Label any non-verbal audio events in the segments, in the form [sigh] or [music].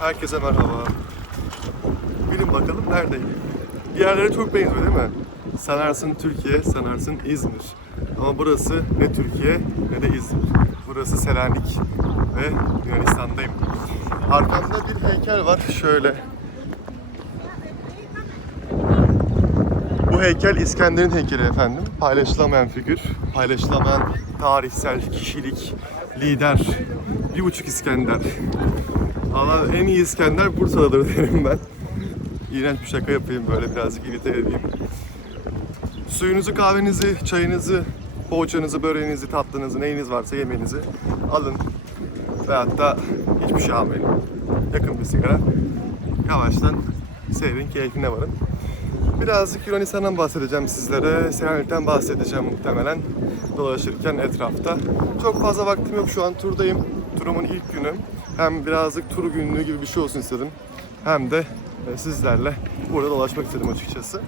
Herkese merhaba. Bilin bakalım neredeyim? Bir yerlere çok benziyor değil mi? Sanarsın Türkiye, sanarsın İzmir. Ama burası ne Türkiye ne de İzmir. Burası Selanik ve Yunanistan'dayım. Arkamda bir heykel var. Şöyle. Bu heykel İskender'in heykeli efendim. Paylaşılamayan figür, paylaşılamayan tarihsel kişilik, lider. Bir buçuk İskender. Allah en iyi İskender Bursa'dadır [laughs] derim ben. İğrenç bir şaka yapayım böyle birazcık irite edeyim. Suyunuzu, kahvenizi, çayınızı, poğaçanızı, böreğinizi, tatlınızı, neyiniz varsa yemeğinizi alın. Veyahut da hiçbir şey almayın. Yakın bir sigara. Yavaştan seyrin keyfine varın. Birazcık Yunanistan'dan bahsedeceğim sizlere. Selanik'ten bahsedeceğim muhtemelen dolaşırken etrafta. Çok fazla vaktim yok şu an turdayım. Turumun ilk günü. Hem birazcık tur günlüğü gibi bir şey olsun istedim. Hem de e, sizlerle burada dolaşmak istedim açıkçası.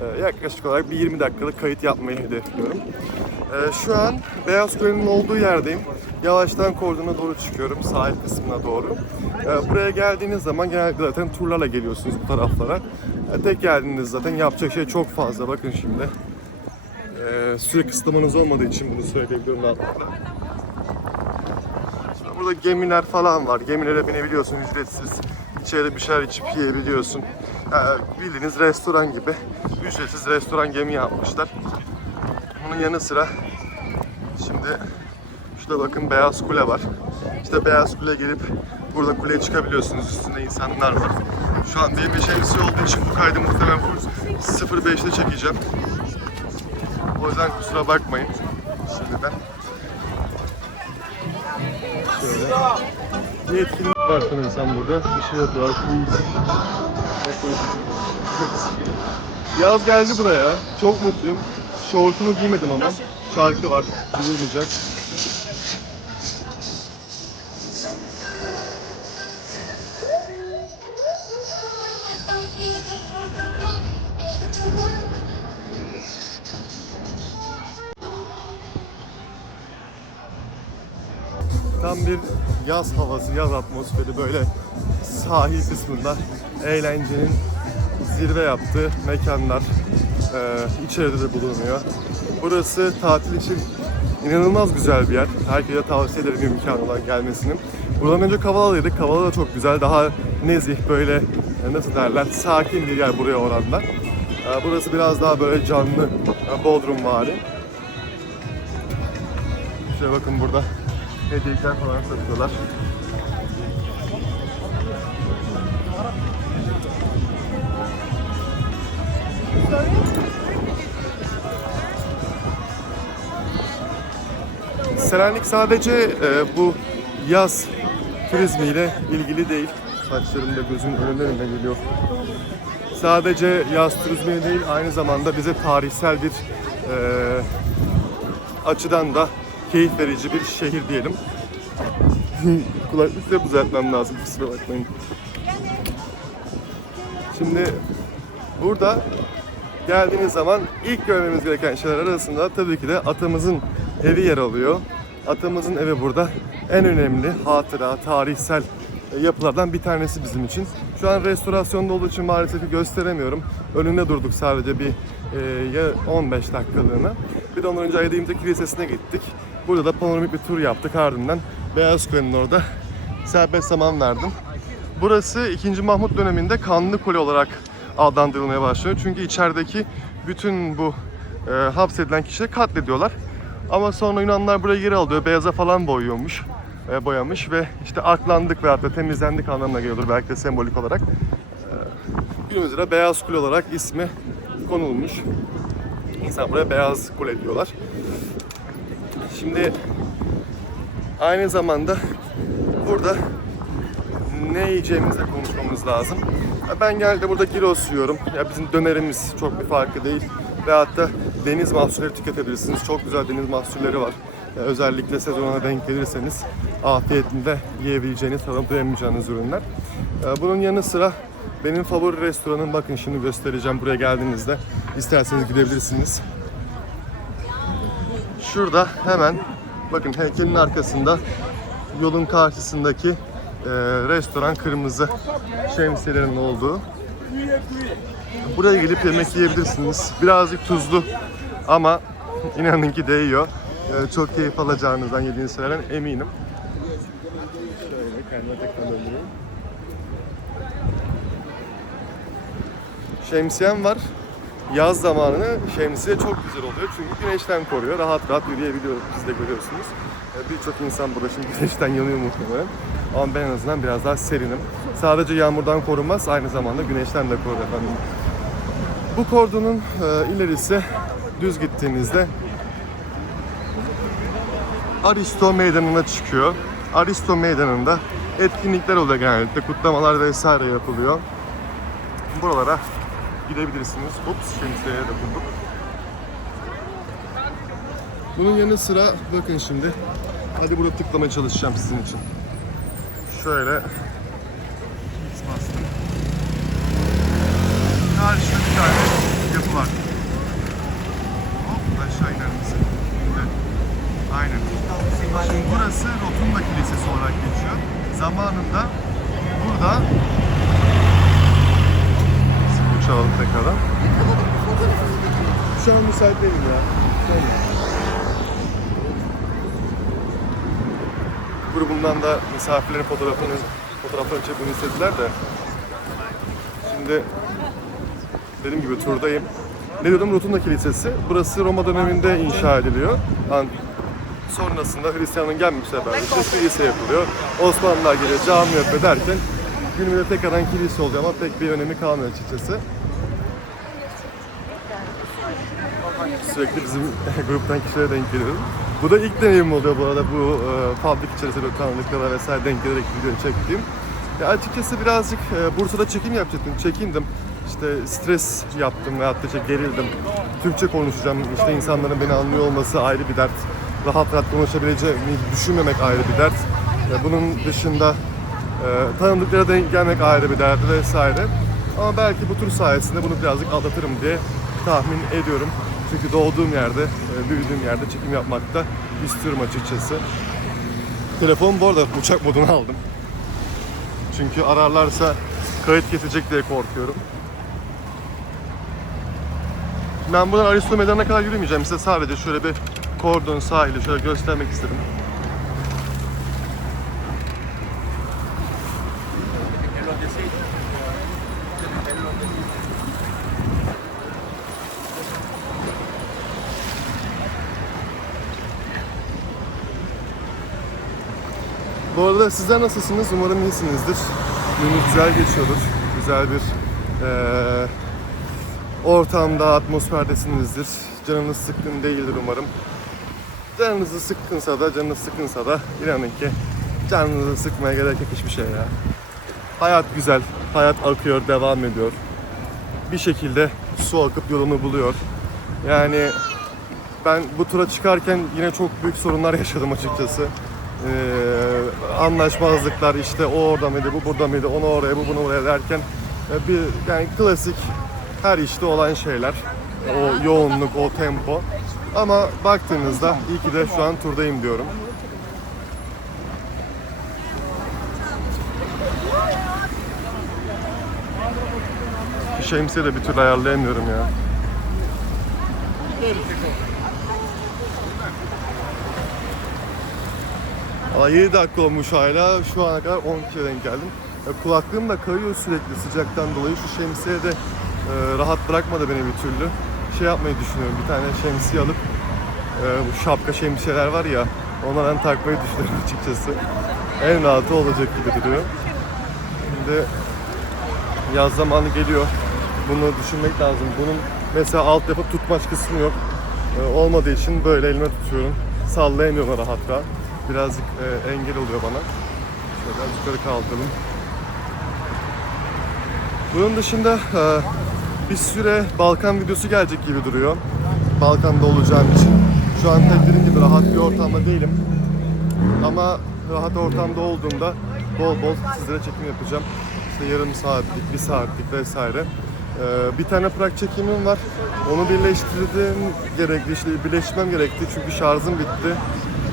E, Yaklaşık olarak bir 20 dakikalık kayıt yapmayı hedefliyorum. E, Şu an Beyaz Kule'nin olduğu yerdeyim. Yavaştan kordona doğru çıkıyorum, sahil kısmına doğru. Buraya geldiğiniz zaman genellikle zaten turlarla geliyorsunuz bu taraflara. Tek geldiğiniz zaten yapacak şey çok fazla. Bakın şimdi. Süre kısıtlamanız olmadığı için bunu söyleyebiliyorum rahatlıkla. Burada gemiler falan var. Gemilere binebiliyorsun ücretsiz. İçeride bir şeyler içip yiyebiliyorsun. Yani bildiğiniz restoran gibi. Ücretsiz restoran gemi yapmışlar. Bunun yanı sıra şimdi şurada bakın Beyaz Kule var. İşte Beyaz Kule gelip burada kuleye çıkabiliyorsunuz. Üstünde insanlar var. Şu an benim bir şemsiye olduğu için bu kaydı muhtemelen full 05'te çekeceğim. O yüzden kusura bakmayın şimdiden. Şöyle. Bir etkinlik var sanırsam burada. Bir şey yapıyorlar. Yaz geldi buraya. Çok mutluyum. Şortumu giymedim ama. Şarkı var. Duyulmayacak. Yaz havası, yaz atmosferi böyle sahil kısmında eğlencenin zirve yaptığı mekanlar eee içeride de bulunuyor. Burası tatil için inanılmaz güzel bir yer. Herkese tavsiye ederim imkan olan gelmesini. Buradan önce Kavala'daydık. Kavala da çok güzel. Daha nezih böyle e, nasıl derler sakin bir yer buraya oranla. Eee, Burası biraz daha böyle canlı, e, Bodrum vari. Şöyle bakın burada hediyelikler falan satıyorlar. Selanik sadece e, bu yaz turizmiyle ilgili değil. Saçlarım da gözümün önünden geliyor. Sadece yaz turizmi değil, aynı zamanda bize tarihsel bir e, açıdan da keyif verici bir şehir diyelim. [laughs] Kulaklıkla düzeltmem lazım kusura bakmayın. Şimdi burada geldiğiniz zaman ilk görmemiz gereken şeyler arasında tabii ki de atamızın evi yer alıyor. Atamızın evi burada en önemli hatıra, tarihsel yapılardan bir tanesi bizim için. Şu an restorasyonda olduğu için maalesef gösteremiyorum. Önünde durduk sadece bir e, ya 15 dakikalığına. Bir de ondan önce Aydemir Kilisesi'ne gittik. Burada da panoramik bir tur yaptık ardından Beyaz Kule'nin orada serbest zaman verdim. Burası 2. Mahmut döneminde Kanlı Kule olarak adlandırılmaya başlıyor. Çünkü içerideki bütün bu e, hapsedilen kişileri katlediyorlar. Ama sonra Yunanlar burayı geri alıyor. Beyaza falan boyuyormuş. e, boyamış ve işte aklandık veyahut da temizlendik anlamına geliyordur belki de sembolik olarak. E, günümüzde de Beyaz Kule olarak ismi konulmuş. İnsan buraya Beyaz Kule diyorlar. Şimdi aynı zamanda burada ne yiyeceğimizle konuşmamız lazım. Ya Ben genelde burada gyros yiyorum. Ya bizim dönerimiz çok bir farkı değil. Veyahut da deniz mahsulleri tüketebilirsiniz. Çok güzel deniz mahsulleri var. Ya özellikle sezonuna denk gelirseniz afiyetle yiyebileceğiniz, tadını ürünler. Ya Bunun yanı sıra benim favori restoranım bakın şimdi göstereceğim buraya geldiğinizde. İsterseniz gidebilirsiniz. Şurada hemen bakın heykelin arkasında yolun karşısındaki restoran kırmızı şemsiyelerin olduğu. Buraya gelip yemek yiyebilirsiniz. Birazcık tuzlu ama inanın ki değiyor. Ee, çok keyif alacağınızdan yediğiniz şeylerden eminim. Şöyle döndüreyim. Şemsiyem var. Yaz zamanı şemsiye çok güzel oluyor çünkü güneşten koruyor. Rahat rahat yürüyebiliyoruz. Siz de görüyorsunuz. Ee, Birçok insan burada şimdi [laughs] güneşten yanıyor muhtemelen. Ama ben en azından biraz daha serinim. Sadece yağmurdan korunmaz, aynı zamanda güneşten de korur efendim. Bu kordonun e, ilerisi düz gittiğinizde Aristo Meydanı'na çıkıyor. Aristo Meydanı'nda etkinlikler oluyor genellikle. Kutlamalar vesaire yapılıyor. Buralara gidebilirsiniz. Ups şemsiyeye dokunduk. Bunun yanı sıra bakın şimdi. Hadi burada tıklamaya çalışacağım sizin için. Şöyle. Karşıda bir tane yapı var. Hop aşağı iner misin? Aynen. Şimdi burası Rotunda Kilisesi olarak geçiyor. Zamanında burada Çalalım tekrardan. Şu an müsait değilim ya. Şöyle. Grubumdan da misafirlerin fotoğrafını fotoğraflarını çekmemi istediler de Şimdi dediğim gibi turdayım. Ne diyordum? Rotunda Kilisesi. Burası Roma döneminde inşa ediliyor. An- Sonrasında Hristiyanlığın gelmiş işte kilise yapılıyor. Osmanlılar geliyor, cami yapıyor derken günümüzde tekrardan kilise oluyor ama pek bir önemi kalmıyor açıkçası. Sürekli bizim [laughs] gruptan kişilere denk geliyorum. Bu da ilk deneyim oluyor bu arada bu e, public içerisinde böyle tanıdıklara vesaire denk gelerek video çektiğim. Ya açıkçası birazcık e, Bursa'da çekim yapacaktım, çekindim. İşte stres yaptım veyahut da işte gerildim. Türkçe konuşacağım, işte insanların beni anlıyor olması ayrı bir dert. Rahat rahat konuşabileceğimi düşünmemek ayrı bir dert. E, bunun dışında e, tanıdıklara denk gelmek ayrı bir dert vesaire. Ama belki bu tur sayesinde bunu birazcık atlatırım diye tahmin ediyorum. Çünkü doğduğum yerde, e, büyüdüğüm yerde çekim yapmakta istiyorum açıkçası. Telefon bu arada uçak moduna aldım. Çünkü ararlarsa kayıt kesecek diye korkuyorum. Ben buradan Aristo Meydanı'na kadar yürümeyeceğim. Size sadece şöyle bir kordon sahili şöyle göstermek istedim. Bu arada sizler nasılsınız? Umarım iyisinizdir. Gününüz güzel geçiyordur. Güzel bir eee, ortamda, atmosferdesinizdir. Canınız sıkkın değildir umarım. Canınızı sıkkınsa da, canınız sıkınsa da inanın ki canınızı sıkmaya gerek yok hiçbir şey ya. Hayat güzel, hayat akıyor, devam ediyor. Bir şekilde su akıp yolunu buluyor. Yani ben bu tura çıkarken yine çok büyük sorunlar yaşadım açıkçası. Ee, anlaşmazlıklar işte o orada mıydı, bu burada mıydı, onu oraya, bu bunu oraya derken e, bir yani klasik her işte olan şeyler. O yoğunluk, o tempo. Ama baktığınızda iyi ki de şu an turdayım diyorum. Şemsiye de bir türlü ayarlayamıyorum ya. Valla 7 dakika olmuş hala. Şu ana kadar 10 kere denk geldim. Ya kulaklığım da kayıyor sürekli sıcaktan dolayı. Şu şemsiye de e, rahat bırakmadı beni bir türlü. Şey yapmayı düşünüyorum. Bir tane şemsiye alıp e, bu şapka şemsiyeler var ya onlardan takmayı düşünüyorum [laughs] açıkçası. En rahatı olacak gibi duruyor. Şimdi yaz zamanı geliyor. Bunu düşünmek lazım. Bunun mesela alt yapıp tutmaç kısmı yok. E, olmadığı için böyle elime tutuyorum. Sallayamıyorum rahat rahat. Birazcık e, engel oluyor bana. Şöyle yukarı kalkalım. Bunun dışında e, bir süre Balkan videosu gelecek gibi duruyor. Balkan'da olacağım için. Şu an pek dediğim gibi rahat bir ortamda değilim. Ama rahat ortamda olduğumda bol bol sizlere çekim yapacağım. İşte yarım saatlik, bir saatlik vesaire. Ee, bir tane Prag çekimim var. Onu birleştirdim gerekli, işte birleştirmem gerekti çünkü şarjım bitti.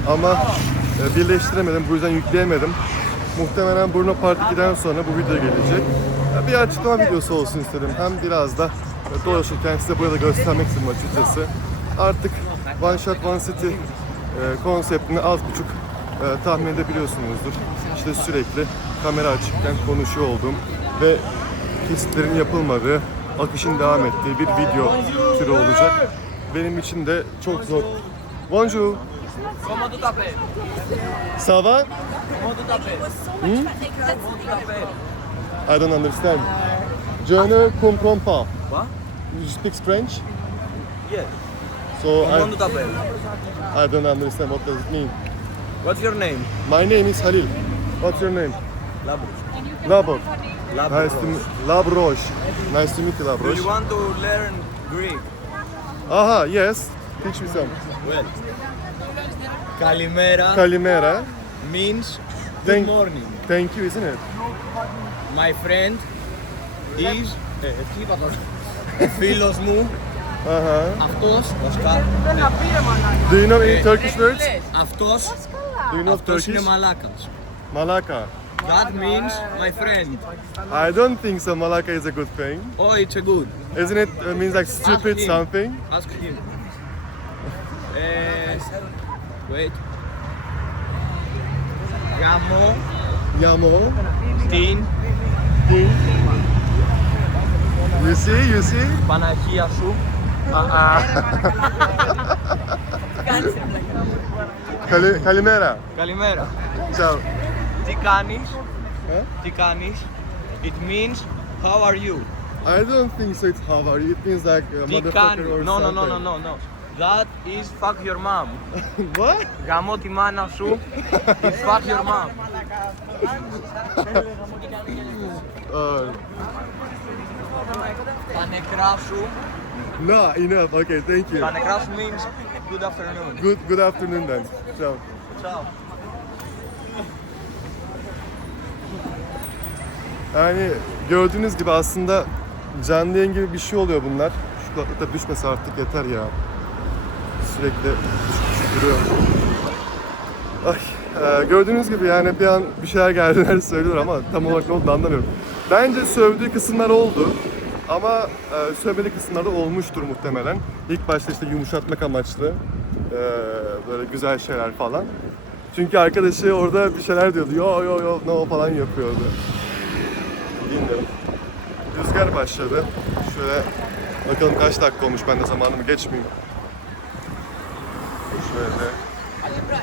Ama e, birleştiremedim, bu yüzden yükleyemedim. Muhtemelen Bruno Part 2'den sonra bu video gelecek. Ya Bir açıklama videosu olsun istedim. Hem biraz da dolaşırken size burada göstermek istedim açıkçası. Artık One Shot One City e, konseptini az buçuk e, tahmin edebiliyorsunuzdur. İşte sürekli kamera açıkken konuşuyor olduğum ve kesitlerin yapılmadığı, akışın devam ettiği bir video türü olacak. Benim için de çok zor. Bonjour. Comment tu t'appelles Ça va? Comment tu t'appelles Hmm? Comment tu t'appelles I don't understand. Je ne comprends pas. Quoi You speak French? Yes. So Comment I, tu t'appelles I don't understand what does it mean. What's your name My name is Halil. What's your name? Labrouche. Labor. Labrouche. Nice to meet Labroche. Nice to meet you, Do Labroche. you want to learn Greek? Aha, yes. Teach me some. Well. Kalimera Kalimera. means Thank- good morning. Thank you, isn't it? My friend is... Ε, τι είπα τώρα. Ο φίλος μου, Aha. αυτός, ο Σκά... Do you know any Turkish words? Αυτός, Do you know αυτός είναι Turkish? μαλάκας. Malaka. That means my friend. I don't think so. Malaka is a good thing. Oh, it's a good. Isn't it? It means like stupid Ask something. Ask him. Wait. Yamo. Yamo. Din. Din. You see? You see? Panagia soup. [laughs] Ah, ah. Calimera. Calimera. Ciao. Τι κάνεις, Huh? τι κάνεις. It means how are you. I don't think so. It's how are you? It means like a Τι motherfucker κάνεις. or No, no, no, no, something. no, no. That is fuck your mom. [laughs] What? Γαμώ τη μάνα σου. It's fuck your mom. [laughs] Uh, Τα νεκρά σου. no, enough. Okay, thank you. Τα νεκρά σου means good afternoon. Good, good afternoon then. Ciao. Ciao. Yani gördüğünüz gibi aslında canlı yayın gibi bir şey oluyor bunlar. Şu kulaklıkta düşmese artık yeter ya. Sürekli duruyor. Ay, e, gördüğünüz gibi yani bir an bir şeyler geldiler [laughs] söylüyor ama tam olarak ne olduğunu anlamıyorum. Bence sövdüğü kısımlar oldu. Ama e, sövmeli kısımlarda olmuştur muhtemelen. İlk başta işte yumuşatmak amaçlı e, böyle güzel şeyler falan. Çünkü arkadaşı orada bir şeyler diyordu. Yo yo yo no falan yapıyordu. Bilmiyorum. Rüzgar başladı. Şöyle bakalım kaç dakika olmuş ben de zamanımı geçmeyeyim. Şöyle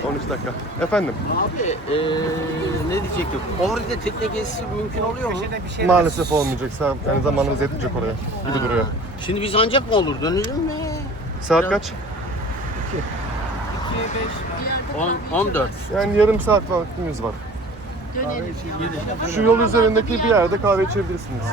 13 dakika. Efendim? Abi eee ne diyecektim? Orada tekne gezisi mümkün oluyor mu? Maalesef olmayacak. Sen- Yani zamanımız yetmeyecek oraya gibi duruyor. Şimdi biz ancak mı olur? Dönelim mi? Saat kaç? 10, 14. Yani yarım saat vaktimiz var. Şu yol üzerindeki bir yerde kahve içebilirsiniz.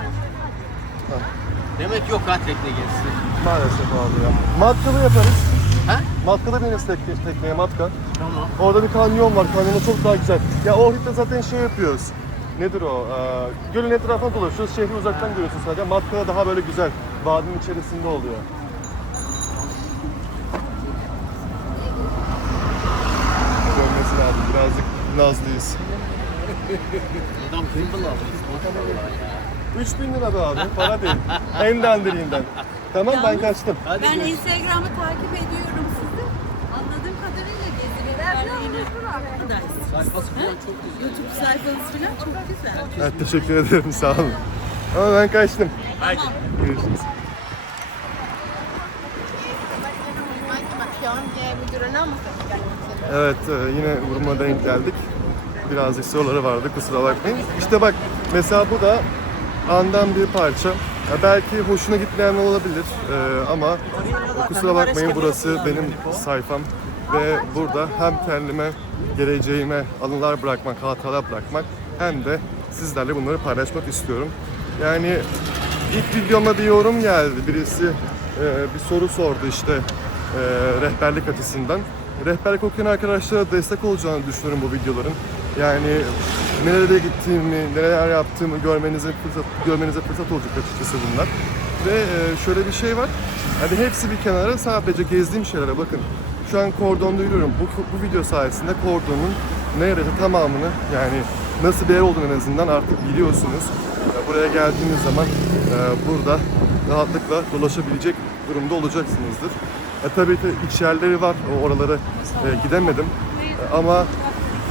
Demek yok ha tekne gezisi. Maalesef abi ya. Matka'da yaparız. He? Matka'da bineriz tek, tekneye Matka. Tamam. Orada bir kanyon var. Kanyonu çok daha güzel. Ya Ohrid'de zaten şey yapıyoruz. Nedir o? Ee, gölün etrafına dolaşıyoruz. Şehri uzaktan görüyorsun sadece. Matka'da daha böyle güzel. Vadinin içerisinde oluyor. Görmesi lazım. Birazcık nazlıyız. Adam gimbal almış. 3000 lira be abi. Para değil. En dandiriğinden. Tamam ben kaçtım. Hadi Ben görüşürüz. Instagram'ı takip ediyorum sizi. Anladığım kadarıyla gezilerle buradayız. Sayfası falan çok güzel. YouTube sayfanız falan çok güzel. Evet, teşekkür ederim. Sağ olun. Ama ben kaçtım. Görüşürüz. Evet, e, yine vurma denk geldik. Birazcık soruları vardı, kusura bakmayın. İşte bak, mesela bu da andan bir parça. Ya belki hoşuna gitmeyen olabilir e, ama kusura bakmayın burası benim sayfam ve burada hem kendime, geleceğime anılar bırakmak, hatıralar bırakmak hem de sizlerle bunları paylaşmak istiyorum. Yani ilk videoma bir yorum geldi. Birisi e, bir soru sordu işte e, rehberlik açısından. Rehberlik okuyan arkadaşlara destek olacağını düşünüyorum bu videoların. Yani nerelere gittiğimi, neler yaptığımı görmenize fırsat, görmenize fırsat olacak açıkçası bunlar. Ve e, şöyle bir şey var. Hani hepsi bir kenara sadece gezdiğim şeylere bakın. Şu an kordonda yürüyorum. Bu, bu video sayesinde kordonun neredeyse tamamını yani nasıl bir yer olduğunu en azından artık biliyorsunuz. Buraya geldiğiniz zaman e, burada rahatlıkla dolaşabilecek durumda olacaksınızdır. E, tabii ki iç yerleri var. Oralara e, gidemedim. E, ama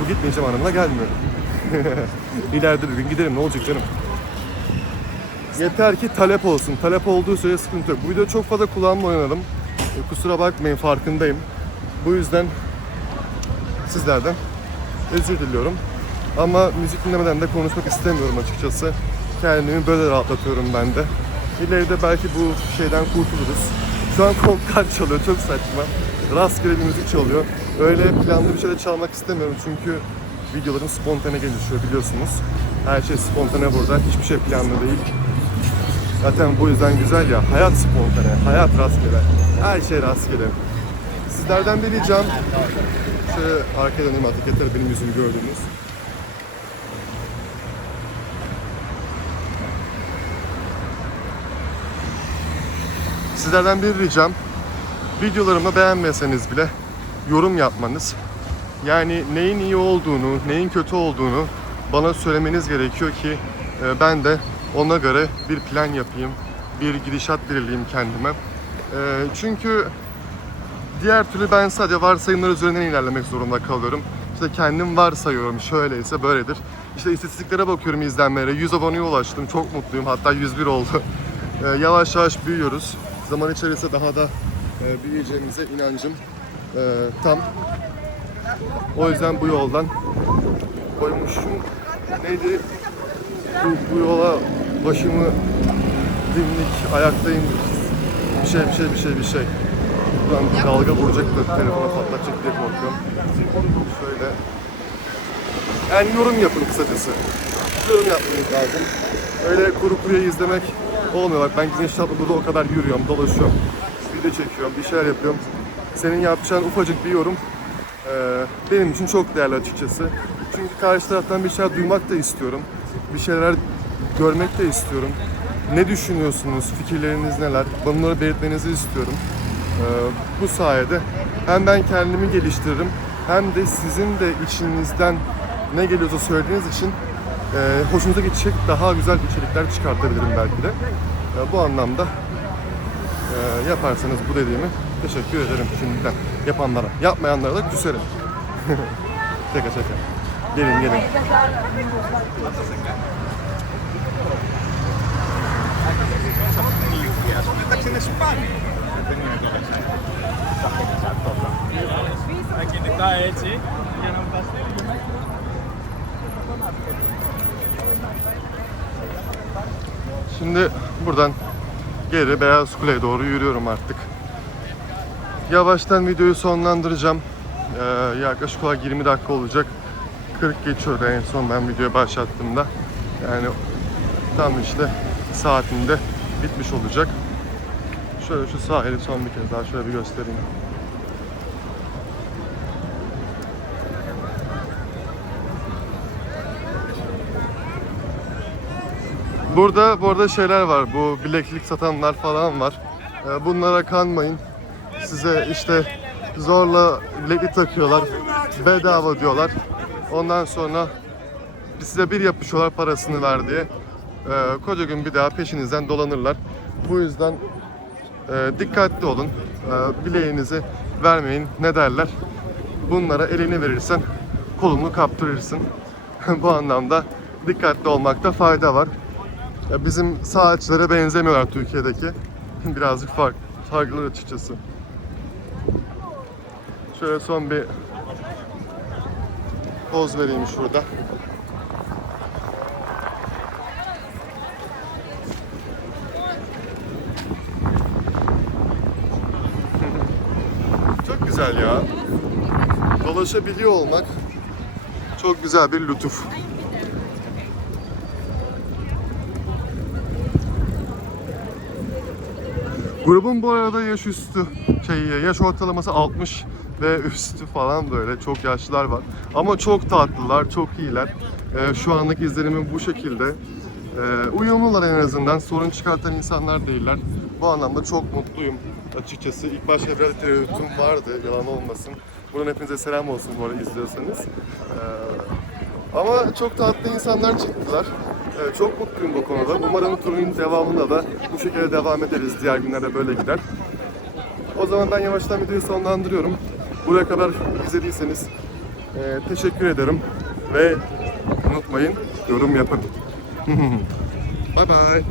bu gitmeyeceğim anlamına gelmiyor. [laughs] İleride bir gün giderim ne olacak canım. Yeter ki talep olsun. Talep olduğu sürece sıkıntı yok. Bu videoda çok fazla kulağımla oynadım. E, Kusura bakmayın farkındayım. Bu yüzden sizlerden özür diliyorum. Ama müzik dinlemeden de konuşmak istemiyorum açıkçası. Kendimi böyle rahatlatıyorum ben de. İleride belki bu şeyden kurtuluruz. Şu an [laughs] konkar çalıyor, çok saçma. Rastgele bir müzik çalıyor. Öyle planlı bir şey de çalmak istemiyorum çünkü videolarım spontane gelişiyor biliyorsunuz. Her şey spontane burada, hiçbir şey planlı değil. Zaten bu yüzden güzel ya, hayat spontane, hayat rastgele, her şey rastgele. Sizlerden bir ricam, şöyle arkaya döneyim artık yeter benim yüzümü gördüğünüz. Sizlerden bir ricam, videolarımı beğenmeseniz bile yorum yapmanız. Yani neyin iyi olduğunu, neyin kötü olduğunu bana söylemeniz gerekiyor ki e, ben de ona göre bir plan yapayım, bir gidişat belirleyeyim kendime. E, Çünkü diğer türlü ben sadece varsayımlar üzerinden ilerlemek zorunda kalıyorum. İşte kendim varsayıyorum, şöyleyse böyledir. İşte istatistiklere bakıyorum izlenmelere, 100 aboneye ulaştım, çok mutluyum. Hatta 101 oldu. E, yavaş yavaş büyüyoruz. Zaman içerisinde daha da e, büyüyeceğimize inancım e, tam. O yüzden bu yoldan koymuşum. Neydi? Bu, bu yola başımı dimdik, ayaktayım. Bir şey, bir şey, bir şey, bir şey. Buradan bir dalga vuracak da telefona patlatacak diye korkuyorum. Şöyle. Yani yorum yapın kısacası. Yorum yapmanız lazım. Öyle kuru kuruya izlemek olmuyor. Bak ben güneş burada o kadar yürüyorum, dolaşıyorum. Video çekiyorum, bir şeyler yapıyorum. Senin yapacağın ufacık bir yorum ee, benim için çok değerli açıkçası. Çünkü karşı taraftan bir şeyler duymak da istiyorum. Bir şeyler görmek de istiyorum. Ne düşünüyorsunuz? Fikirleriniz neler? Bunları belirtmenizi istiyorum. Ee, bu sayede hem ben kendimi geliştiririm hem de sizin de içinizden ne geliyorsa söylediğiniz için e, hoşunuza gidecek daha güzel içerikler çıkartabilirim belki de. E, bu anlamda e, yaparsanız bu dediğimi teşekkür ederim şimdiden yapanlara. Yapmayanlara da küserim. [laughs] şaka şaka. Gelin gelin. Aquí está έτσι, για να μου τα στείλει. Şimdi buradan geri Beyaz Kule'ye doğru yürüyorum artık. Yavaştan videoyu sonlandıracağım. Ee, yaklaşık olarak 20 dakika olacak. 40 geçiyordu en son ben videoyu başlattığımda. Yani tam işte saatinde bitmiş olacak. Şöyle şu sahili son bir kez daha şöyle bir göstereyim. Burada bu arada şeyler var. Bu bileklik satanlar falan var. Ee, Bunlara kanmayın. Size işte zorla bileklik takıyorlar. Bedava diyorlar. Ondan sonra size bir yapışıyorlar parasını ver diye. Ee, koca gün bir daha peşinizden dolanırlar. Bu yüzden e, dikkatli olun. Ee, bileğinizi vermeyin. Ne derler? Bunlara elini verirsen kolunu kaptırırsın. [laughs] Bu anlamda dikkatli olmakta fayda var. Ya bizim saatçilere benzemiyorlar Türkiye'deki. [laughs] Birazcık fark, farklı açıkçası. Şöyle son bir poz vereyim şurada. [laughs] Çok güzel ya. Dolaşabiliyor olmak çok güzel bir lütuf. Grubun bu arada yaş üstü, şey yaş ortalaması 60 ve üstü falan böyle çok yaşlılar var. Ama çok tatlılar, çok iyiler. Ee, şu anlık izlenimim bu şekilde. Ee, uyumlular en azından, sorun çıkartan insanlar değiller. Bu anlamda çok mutluyum. açıkçası. İlk başta biraz tereddütüm vardı, yalan olmasın. Buradan hepinize selam olsun bu arada izliyorsanız. Ee, ama çok tatlı insanlar çıktılar. Ee, çok mutluyum bu konuda. Umarım turun devamında da bu şekilde devam ederiz. Diğer günlerde böyle gider. O zaman ben yavaştan videoyu sonlandırıyorum. Buraya kadar izlediyseniz e, teşekkür ederim. Ve unutmayın yorum yapın. [laughs] bye bye.